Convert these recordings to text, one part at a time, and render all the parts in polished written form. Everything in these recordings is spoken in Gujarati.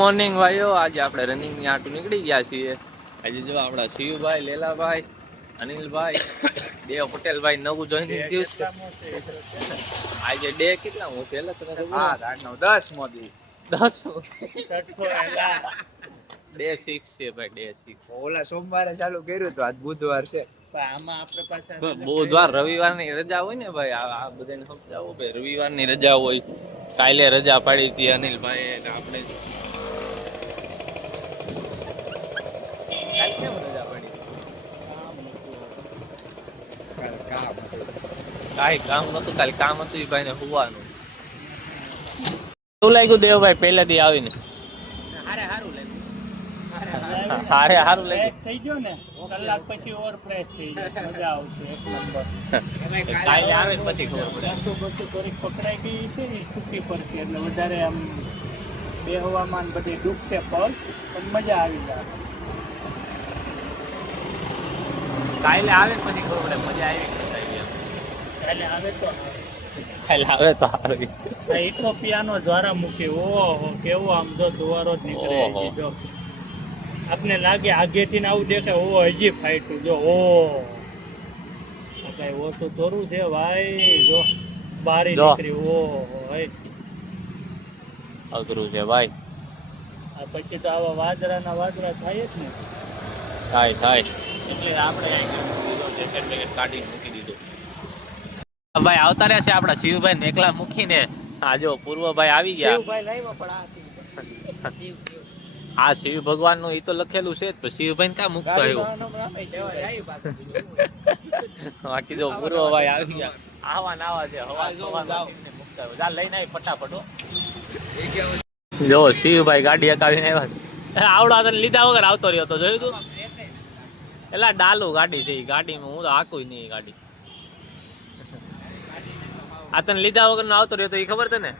મોર્નિંગ ભાઈઓ, આજે આપણે રનિંગ ની આટું નીકળી ગયા છીએ. આજે જો આપડા શિવભાઈ, લેલાભાઈ, અનિલભાઈ, દેવ પટેલભાઈ નવું જોઈનિંગ થયું છે. આજે ડે કેટલા હું છે? 10 મોદી 10 ડે 6 છે ભાઈ, ડે 6. ઓલા સોમવારે ચાલુ કર્યું તો આજ બુધવાર છે. આમાં આપણે પાછા બુધવાર રવિવાર ની રજા હોય ને ભાઈ, આ બધાને સમજાવો ભાઈ, રવિવાર ની રજા હોય. કાલે રજા પાડી હતી અનિલભાઈ ને આપણે. કાલે કેમ રજા પડી? કાંઈ કામ નતું, કાલે કામ હતું એ ભાઈ ને હોવાનું. શું લાગ્યું દેવભાઈ પહેલેથી આવીને? હારે હારું લાગ્યું. થઈ ગયો ને કલાક પછી ઓર ફ્રેશ થઈ જાય, મજા આવશે એક નંબર. કાલે આવે પછી ખબર પડે. બસ થોડીક પકડાઈ ગઈ છે ને છૂટી પડશે એટલે વધારે આમ બેહવામાં બધી દુખશે પગ, પણ મજા આવી જાય. કાલે આવે પછી ખબર પડે મજા આવી કે નથી આવી. કાલે આવે તો કાલે આવે તો સારું. ઇથોપિયાનો જ્વાળામુખી, ઓહો કેવો આમ જો ધુવારો જ નીકળે. જો આપને લાગે આગેથી ને આવું દેખાય, ઓ હજી ફાઈટું જો, ઓ કઈ ઓછું થોડું છે ભાઈ. જો બારી નીકળી, ઓહો અઘરું છે ભાઈ. આ પછી તો આવા વાદરા થાય જ ને. થાય એટલે આપણે જેકેટ કાઢીને મૂકી દીધું. ભાઈ આવતા રહ્યા છે આપડા શિવભાઈ ને એકલા મૂકીને. આ જો પૂર્વભાઈ આવી ગયા. આ શિવ ભગવાન નું એ તો લખેલું છે જ, શિવભાઈ ને ક્યાં મૂકતો આવ્યો? બાકી જો પૂર્વભાઈ આવી ગયા. આવા નાવા છે હવા મૂકતા આવ્યો. લઈને આવી ફટાફટ. જો શિવભાઈ ગાડી હકાવીને આવ્યા. આવડા તને લીધા વગર આવતો રહ્યો તો જોયું તું? એલા ડાલુ ગાડી છે એ ગાડીમાં હું તો હાકું નહીં ગાડી. આ તને લીધા વગર નો આવતો રહ્યો તો એ ખબર તને?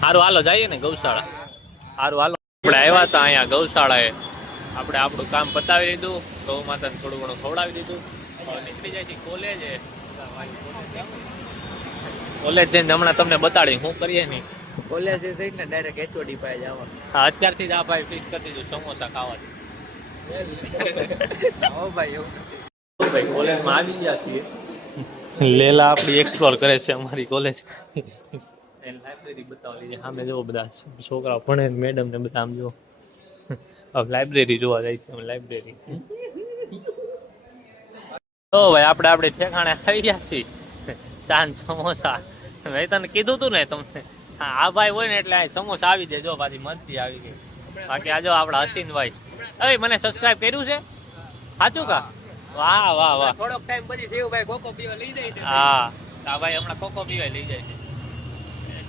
સારું હાલો જઈએ ને ગૌશાળા. સારું હાલો. આપણે આવ્યા હતા અહીંયા ગૌશાળાએ. આપણે આપણું કામ પતાવી દીધું. ગૌ માતાને થોડું ઘણું ખવડાવી દીધું. હવે નીકળી જાય છે કોલેજે. કોલેજ જઈને હમણાં તમને બતાડી શું કરીએ નહીં. કોલેજ જઈને ડાયરેક્ટ એચઓડી પાસે જવાનું. હા અત્યારથી જ આ ભાઈ ફિક્સ કરી દીધું સમોસા ખાવાનું. ભાઈ એવું નથી. ભાઈ કોલેજમાં આવી ગયા છીએ. લેલા આપણી એક્સપ્લોર કરે છે અમારી કોલેજ. લાઇબ્રેરી બતાવવા લઈએ. સામે જો બધા છોકરાઓ ભણે, મેડમ ને બધા આમ જો લાઇબ્રેરી જોવા જાય છે. લાઇબ્રેરી તો ભાઈ આપણે ઠેકાણે આવી ગયા છીએ. ચાંદ સમોસા મેં તને કીધું તું ને તમને. આ ભાઈ હોય ને એટલે સમોસા આવી જાય. જો પાછી મસ્તી આવી ગઈ. બાકી આ જો આપડા હસીનભાઈ, અરે મને સબસ્ક્રાઇબ કર્યું છે સાચું કા? વાહ વાહ વાહ. થોડોક ટાઈમ પછી શિવભાઈ કોકો પીવા લઈ જાય છે. હા આ ભાઈ હમણાં કોકો પીવા લઈ જાય છે.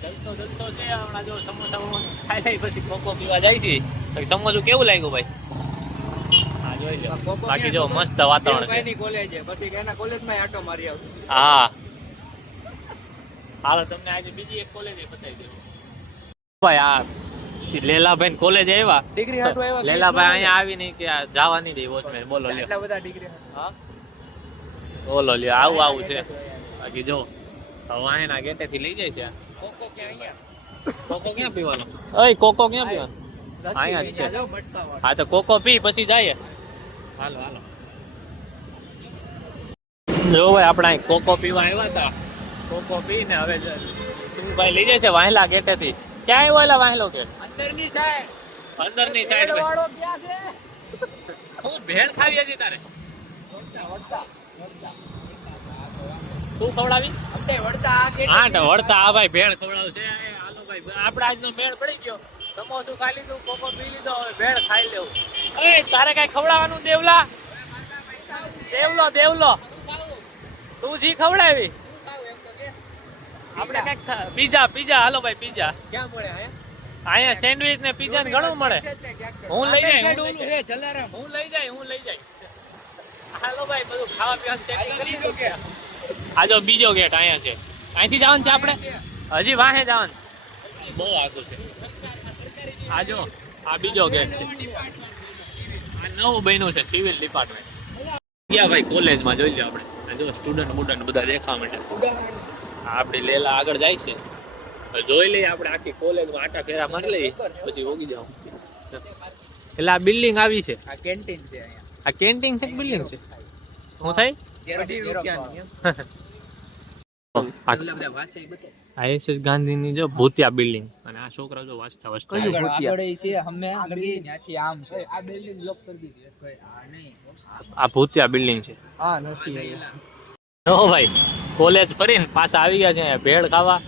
જલસો છે હમણાં. જો સમોસા ખાઈ લઈ પછી કોકો પીવા જાય છે. સમોસું કેવું લાગ્યું ભાઈ? હા જોઈ લો. બાકી જો મસ્ત વાતાવરણ છે. કોલેજ પછી એના કોલેજમાં આટો મારી આવ. હા હાલો તમને આજે બીજી એક કોલેજ બતાવી દઉં. ભાઈ આ લેલાભાઈ કોલેજ આવ્યા. ડિગ્રી હાટો આવ્યા. લેલાભાઈ અહીંયા આવી નહીં કે જવા નહીં દે વોચમેન. બોલો લ્યો. એટલા બધા ડિગ્રી. હા બોલો લ્યો. આવું છે. બાકી જો હવે અહીંના ગેટેથી લઈ જાય છે. કોકો કે અહીંયા કોકો ક્યાં પીવાનો? ઓય કોકો ક્યાં પીવાનો? અહીંયા જ છે. હા તો કોકો પી પછી જઈએ. હાલો હાલો. જો ભાઈ આપણે અહીં કોકો પીવા આવ્યા હતા. કોકો પી ને હવે ભાઈ લઈ જાય છે વાહેલા ગેટેથી. ક્યાં આવ્યો એલા વાહેલો ગેટ? અંદરની સાઈડ. અંદરની સાઈડ. વાળો ક્યાં છે? હું ભેળ ખાવી હતી તારે? તું ખવડાવી? અંતે વળતા આ ગેટ. હા તો વળતા આ ભાઈ ભેળ ખવડાવ છે. હાલો ભાઈ આપણે આજનો ભેળ પડી ગયો. સમોસું ખાઈ લીધું, કોકો પી લીધો, હવે ભેળ ખાઈ લેવું. એ તારે કઈ ખવડાવવાનું દેવલા? દેવલો તું જી ખવડાવી. આપણે કઈક પીઝા હાલો ભાઈ પીઝા. ક્યાં મળે અહીંયા સેન્ડવિચ ને પીઝા ને ઘણું મળે. હું લઈ જાય. હું લઈ જાય. હાલો ભાઈ બધું ખાવા પીવાનું ચેક કરી લીધું. આ જો બીજો ગેટ અહીંયા છે. અહીંથી જવાનું છે આપણે. હજી વાહે જવાનું. બહુ આગળ છે. આ જો આ બીજો ગેટ છે. આ નવું બન્યું છે સિવિલ ડિપાર્ટમેન્ટ. ગયા ભાઈ કોલેજમાં જોઈ લો આપણે. જો સ્ટુડન્ટ બધા દેખાવા માટે. આપડી લેલા આગળ જાય છે. જોઈ લઈએ આપણે આખી કોલેજમાં આટા ફેરા મારી લઈએ પછી ઓગી જાવ. એટલે આ બિલ્ડિંગ આવી છે, આ કેન્ટીન છે અહીંયા. આ કેન્ટીન છે કે બિલ્ડિંગ છે? શું થાય? આઈએસએસ ગાંધીની જો ભૂતિયા બિલ્ડિંગ અને આ છોકરા જો વાંચતા વાંચતા આગળ એ છે અમે લગી ત્યાંથી આમ છે. આ બિલ્ડિંગ લોક કરી દીધી છે. આ નહીં. આ ભૂતિયા બિલ્ડિંગ છે. આ નથી. ઓ ભાઈ કોલેજ ફરીને પાછા આવી ગયા છે અહીંયા ભેળ ખાવા.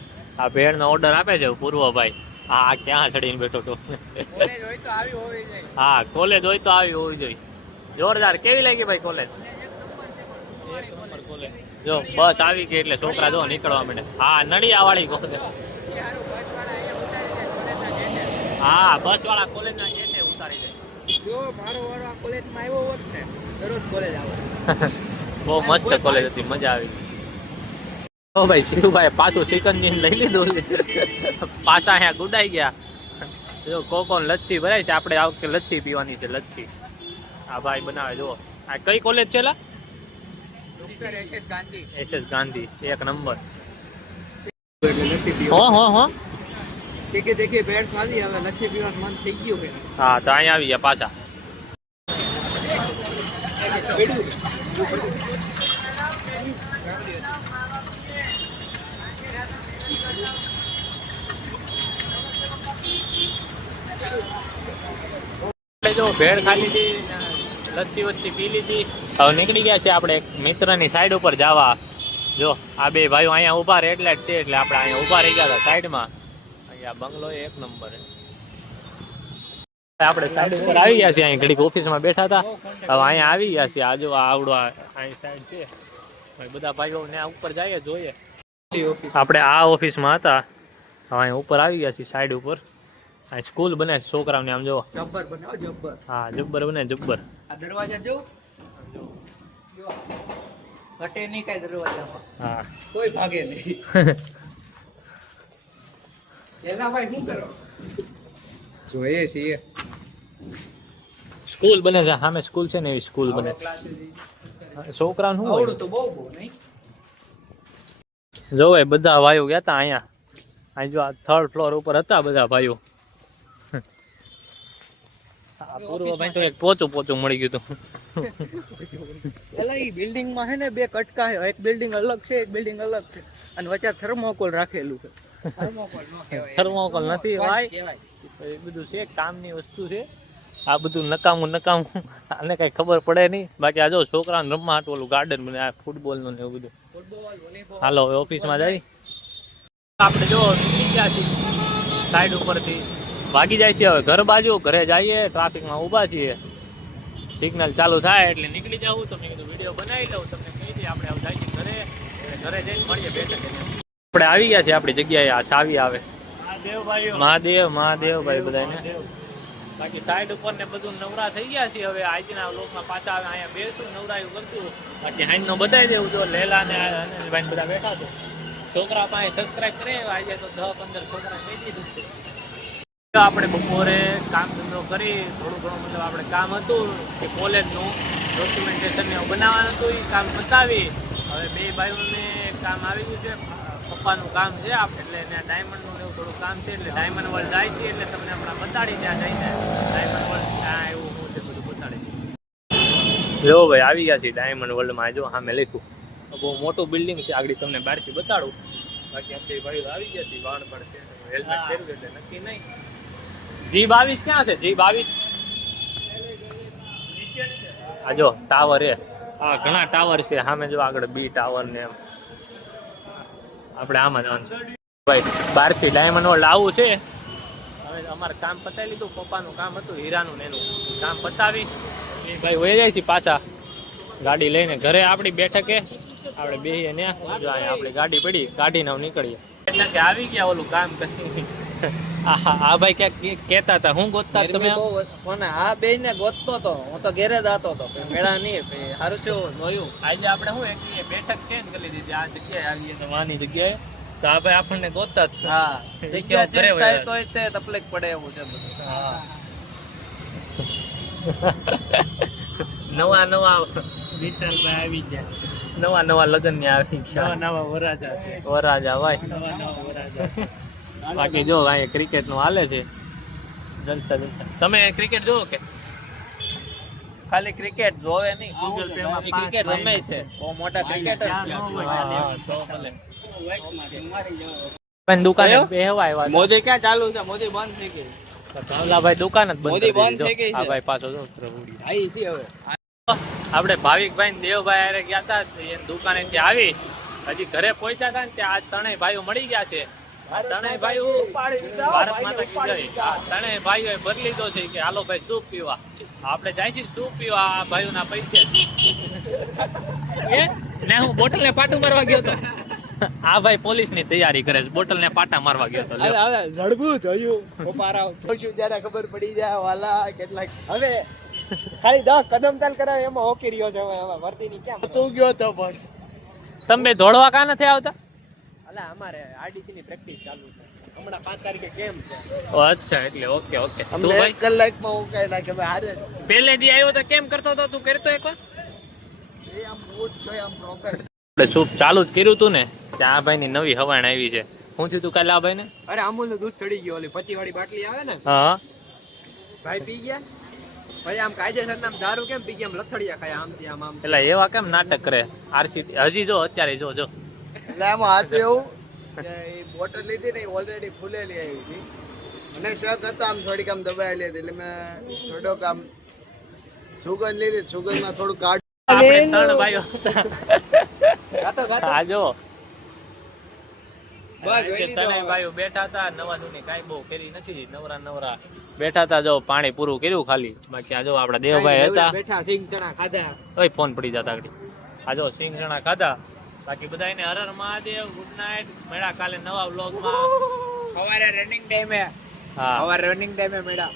આ ભેળનો ઓર્ડર આપે છે પૂર્વભાઈ. આ ક્યાં ચડીને બેઠો તો? કોલેજ હોય તો આવી હોવી જોઈએ. હા કોલેજ હોય તો આવી હોવી જોઈએ. જોરદાર. કેવી લાગી ભાઈ કોલેજ? એક નંબર કોલેજ. જો બસ આવી ગઈ એટલે છોકરા જો નીકળવા માંડે. હા નડિયા વાળી કોલેજ. હા બસ વાળા કોલેજના ગેટે ઉતારી જાય. જો મારો વારો આ કોલેજમાં આવ્યો હોત ને દરરોજ કોલેજ આવે. બહુ મસ્ત કોલેજ હતી, મજા આવી. ઓ ભાઈ શિવભાઈ પાછું ચિકન લઈ લીધું. પાછા અહીંયા ગુડાઈ ગયા. જો કોકોન લચ્છી ભરાય છે. આપણે આ વખતે લચ્છી પીવાની છે. લચ્છી આ ભાઈ બનાવે. જો આ કઈ કોલેજ છે? Doctor SS Gandhi. SS Gandhi એક નંબર. હો દેખે પેટ ખાલી હવે લચ્છી પીવાનું મન થઈ ગયું છે. હા તો અહીંયા આવી ગયા પાછા. જો ભેળ ખાલી હતી, લચ્છી વચ્ચી પી લીધી. હવે નીકળી ગયા છે આપણે એક મિત્રની સાઈડ ઉપર જવા. જો આ બે ભાઈઓ અહીંયા ઊભા રહે એટલે જ છે, એટલે આપણે અહીંયા ઊભા રહી ગયા હતા સાઈડમાં. અહીંયા બંગલો એક નંબર. આપણે સાઈડ ઉપર આવી ગયા છીએ. અહીં ઘડીક ઓફિસમાં બેઠા હતા, હવે અહીંયા આવી ગયા છીએ. આ જો આવડો અહીં સાઈડ છે. બધા ભાઈઓ ને ઉપર જઈએ જોઈએ. આપણે આ ઓફિસમાં હતા, હવે અહીં ઉપર આવી ગયા છીએ સાઈડ ઉપર. આ સ્કૂલ બને છે છોકરાઓને. આમ જો જબ્બર બનાવો જબ્બર. હા જબ્બર બને જબ્બર. આ દરવાજા જો ઘટે નહીં કઈ દરવાજામાં. હા કોઈ ભાગે નહીં. એલા ભાઈ શું કરો? જોઈએ છીએ. સ્કૂલ બને છે સામે સ્કૂલ છે ને એવી સ્કૂલ બને. છોકરાને શું આવડું હોય? તો બહુ નહીં. જો ભાઈ બધા ભાઈઓ ગયા હતા અહીંયા. અહીં જો આ થર્ડ ફ્લોર ઉપર હતા બધા ભાઈઓ. પૂર્વભાઈ તો એક પોચું મળી ગયું હતું. એલા ઈ બિલ્ડિંગ માં છે ને બે કટકા છે. એક બિલ્ડિંગ અલગ છે, એક બિલ્ડિંગ અલગ છે, અને વચ્ચે થર્મોકોલ રાખેલું છે. થર્મોકોલ નો કહેવાય. થર્મોકોલ નથી ભાઈ, એ બધું છે કામની વસ્તુ છે. આ બધું નકામું આને કઈ ખબર પડે નહીં. બાકી આ જો છોકરાને રમવા હાટું ઓલું ગાર્ડન બને, આ ફૂટબોલ નું ને એવું બધું. Football, volleyball. હાલો ઓફિસમાં જઈ. આપણે જો નીકળી ગયા છીએ સાઈડ ઉપરથી, ભાગી જાય છે હવે ઘર બાજુ. ઘરે જઈએ, ટ્રાફિકમાં ઊભા છીએ. સિગ્નલ ચાલુ થાય એટલે નીકળી જવું. તો મેં કીધું વિડીયો બનાવી લઉં, તમને કહી દઈએ. આપણે જાય છે ઘરે, ઘરે જઈને મળીએ બેઠક. આપણે આવી ગયા છીએ આપણી જગ્યાએ. આ ચાવી આવે. મહાદેવ ભાઈ બધાને. બાકી સાઈડ ઉપર ને બધું નવરા થઈ ગયા છે. હવે આજના લોકમાં પાછા આવે અહીંયા બેસું, નવરાયું કરશું. બાકી હાઈન નો બતાવી દેવું. જો લેલા ને ભાઈ બધા બેઠા છે. છોકરા પાસે સબસ્ક્રાઇબ કરે આજે તો 10-15 છોકરા કહી દીધું છે. આપણે બપોરે કામ ધંધો કરી થોડું ઘણું મતલબ આપણે કામ હતું કે કોલેજનું ડોક્યુમેન્ટેશન ને બનાવવાનું હતું. એ કામ બતાવી. હવે બે ભાઈઓને કામ આવી ગયું છે. પપ્પાનું કામ છે એટલે ત્યાં ડાયમંડનું એવું થોડું કામ છે. એટલે ડાયમંડ વર્લ્ડ જાય છે એટલે તમને હમણાં બતાડી ત્યાં જઈને ડાયમંડ વર્લ્ડ ત્યાં એવું શું છે બધું બતાડી. જો ભાઈ આવી ગયા છે ડાયમંડ વર્લ્ડમાં. જો સામે લખ્યું. બહુ મોટું બિલ્ડિંગ છે. આગળ તમને બહારથી બતાડું. બાકી આપણે ભાઈઓ આવી ગયા છે. વાળ પણ છે, હેલ્મેટ પહેર્યું એટલે નક્કી નહીં. G22 ક્યાં છે? G22 આ જો ટાવર એ. હા ઘણા ટાવર છે સામે. જો આગળ બી ટાવર ને એમ. આપણે આમાં જવાનું છે ભાઈ. બહારથી ડાયમંડ વર્લ્ડ આવું છે. હવે અમારે કામ પતાવી લીધું. પપ્પાનું કામ હતું હીરાનું ને એનું કામ પતાવી એ ભાઈ વહી જાય છે પાછા ગાડી લઈને ઘરે. આપણી બેઠકે આપણે બેહીએ ને. જો અહીંયા આપણી ગાડી પડી, ગાડીને નીકળીએ. બેઠકે આવી ગયા ઓલું કામ કરી. આ ભાઈ ક્યાંક કહેતા હતા. હું ગોતતા તમે? કોને? આ બે ને ગોતતો તો હું તો ઘેરે જ આતો તો મેળા નહીં. સારું છે જોયું. આજે આપણે શું એક બેઠક ચેન્જ કરી દીધી. આ જગ્યાએ આવીએ તો વાની જગ્યાએ તો આ ભાઈ આપણને ગોતતા જ. હા જગ્યા ચેન્જ થાય તોય તે તકલીફ પડે એવું છે બધું. હા નવા વિશાલભાઈ આવી ગયા. નવા લગ્ન ને આવી ગયા. નવા વરાજા છે. વરાજા ભાઈ. નવા વરાજા. બાકી જો અહીંયા ક્રિકેટ નું હાલે છે જલસા જલસા. તમે ક્રિકેટ જોવો કે ખાલી ક્રિકેટ જોવે નહીં, Google Pay માં ક્રિકેટ રમે છે, બહુ મોટા ક્રિકેટર છે. હા, તો ભલે. પણ દુકાને બેહવા આવ્યા હતા. મોદી ક્યાં ચાલુ છે? મોદી બંધ થઈ ગઈ. ભાઈ દુકાન જ બંધ મોદી કરી બંધ થઈ દીધી ગઈ જો. છે. આ ભાઈ પાછો જો ઉડી. આઈ છે હવે. આપણે ભાવિકભાઈ ને દેવભાઈ હારે ગયા હતા એની દુકાને થી આવી હજી ઘરે પહોંચ્યા હતા ને ત્યાં આ ત્રણેય ભાઈઓ મળી ગયા છે. આ ત્રણેય ભાઈઓ ભારત માતા કી જય. આ ત્રણેય ભાઈઓએ ભરી લીધો છે કે હાલો ભાઈ સૂપ પીવા. આપણે જાય છે સૂપ પીવા આ ભાઈઓના પૈસે. એ ને હું બોટલ ને પાટું મારવા ગયો હતો. આ ભાઈ પોલીસ ની તૈયારી કરે છે, બોટલ ને પાટા મારવા ગયો હતો. લ્યો. હવે જડબું થયું ઓપારા પછી જ્યારે ખબર પડી જાય વાલા કેટલાક હવે ખાલી 10 કદમ ચાલ કરાવે એમાં હોકી રહ્યો છે હવે વર્તી ની કેમ તું ગયો તો પણ તમે બે દોડવા કા નથી આવતા? અલા અમારે આરડીસી ની પ્રેક્ટિસ ચાલુ છે હમણાં 5 તારીખે કેમ છે ઓ, અચ્છા એટલે ઓકે ઓકે. તું અમને ભાઈ 1 કલાકમાં હું કહી નાખે ભાઈ હારે પહેલે દી આવ્યો તો કેમ કરતો હતો? તું કરતો એકવાર? એ આમ મૂડ છે આમ પ્રોફેસ આપણે સૂપ ચાલુ જ કર્યું હતું ને ત્યાં આ ભાઈની નવી હવાણ આવી છે. શું થયું તું કાલે આ ભાઈને? અરે અમૂલ નું દૂધ ચડી ગયું ઓલી 25 વાળી બાટલી આવે ને હા ભાઈ પી ગયા ભાઈ આમ કાયદેસર નામ દારૂ કેમ પી ગયા આમ લથડિયા ખાય આમથી આમ આમ એટલે એવા કેમ નાટક કરે આરસી? હજી જો અત્યારે જો જો એટલે આમાં હતું એવું કે એ બોટલ લીધી ને ઓલરેડી ફૂલેલી આવી હતી અને શક હતો આમ થોડીક આમ દબાયેલી હતી એટલે મેં થોડોક આમ સુગંધ લીધી સુગંધમાં થોડું કાઢ આપણે ત્રણ ભાઈઓ હતા. ગાતો ગાતો આ જો બસ જોઈ લીધો ત્રણેય હવે. ભાઈઓ બેઠા હતા નવા જૂની કાંઈ બહુ કરી નથી નવરા નવરા બેઠા હતા. જો પાણી પૂરું કર્યું ખાલી. બાકી આ જો આપડા દેવભાઈ હતા બેઠા સિંગ ચણા ખાધા ઓય ફોન પડી જતા આગળ. આ જો સિંગ ચણા ખાધા. બાકી બધાને હર હર મહાદેવ ગુડ નાઇટ. મળ્યા કાલે નવા વ્લોગમાં. સવારે રનિંગ ટાઈમે હા સવારે રનિંગ ટાઈમે મેળા